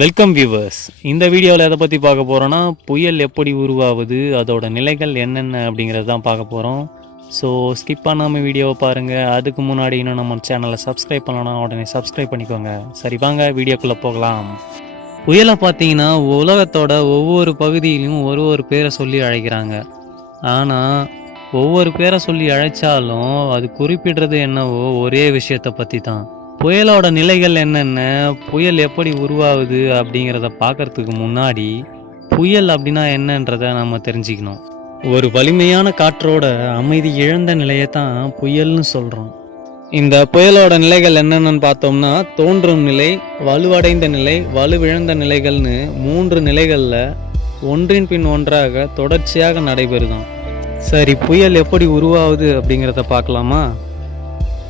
Welcome viewers. இந்த வீடியோவில் எதை பற்றி பார்க்க போகிறோன்னா, புயல் எப்படி உருவாகுது, அதோட நிலைகள் என்னென்ன அப்படிங்கிறது தான் பார்க்க போகிறோம். ஸோ ஸ்கிப் பண்ணாமல் வீடியோவை பாருங்கள். அதுக்கு முன்னாடி இன்னும் நம்ம சேனலை சப்ஸ்கிரைப் பண்ணலாம், உடனே சப்ஸ்கிரைப் பண்ணிக்கோங்க. சரி வாங்க வீடியோக்குள்ளே போகலாம். புயலை பார்த்தீங்கன்னா உலகத்தோட ஒவ்வொரு பகுதியிலையும் ஒரு பேரை சொல்லி அழைக்கிறாங்க. ஆனால் ஒவ்வொரு பேரை சொல்லி அழைச்சாலும் அது குறிப்பிடுறது என்னவோ ஒரே விஷயத்தை பற்றி தான். புயலோட நிலைகள் என்னென்ன, புயல் எப்படி உருவாகுது அப்படிங்கிறத பார்க்கறதுக்கு முன்னாடி புயல் அப்படின்னா என்னன்றதை நம்ம தெரிஞ்சுக்கணும். ஒரு வலிமையான காற்றோட அமைதி இழந்த நிலையை தான் புயல்னு சொல்கிறோம். இந்த புயலோட நிலைகள் என்னென்னு பார்த்தோம்னா, தோன்றும் நிலை, வலுவடைந்த நிலை, வலுவிழந்த நிலைகள்னு 3 நிலைகளில் ஒன்றின் பின் ஒன்றாக தொடர்ச்சியாக நடைபெறுதான். சரி, புயல் எப்படி உருவாகுது அப்படிங்கிறத பார்க்கலாமா?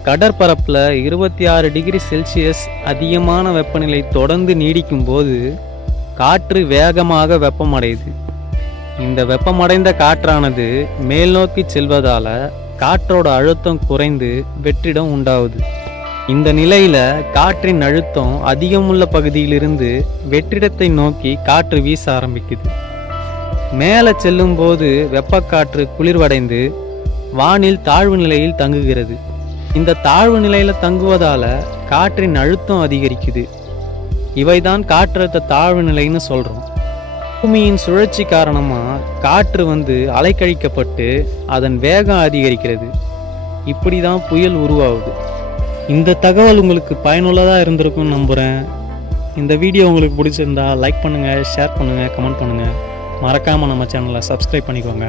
கடற்பரப்பில் 26 டிகிரி செல்சியஸ் அதிகமான வெப்பநிலை தொடர்ந்து நீடிக்கும் போது காற்று வேகமாக வெப்பமடையுது. இந்த வெப்பமடைந்த காற்றானது மேல் நோக்கி செல்வதால காற்றோட அழுத்தம் குறைந்து வெற்றிடம் உண்டாகுது. இந்த நிலையில காற்றின் அழுத்தம் அதிகமுள்ள பகுதியிலிருந்து வெற்றிடத்தை நோக்கி காற்று வீச ஆரம்பிக்குது. மேலே செல்லும் போது வெப்பக்காற்று குளிர்வடைந்து வானில் தாழ்வு நிலையில் தங்குகிறது. இந்த தாழ்வு நிலையில தங்குவதால காற்றின் அழுத்தம் அதிகரிக்குது. இவைதான் காற்றழுத்த தாழ்வு நிலைன்னு சொல்றோம். பூமியின் சுழற்சி காரணமா காற்று அலைக்கழிக்கப்பட்டு அதன் வேகம் அதிகரிக்கிறது. இப்படிதான் புயல் உருவாகுது. இந்த தகவல் உங்களுக்கு பயனுள்ளதா இருந்திருக்கும்னு நம்புறேன். இந்த வீடியோ உங்களுக்கு பிடிச்சிருந்தா லைக் பண்ணுங்க, ஷேர் பண்ணுங்க, கமெண்ட் பண்ணுங்க. மறக்காம நம்ம சேனலை சப்ஸ்கிரைப் பண்ணிக்கோங்க.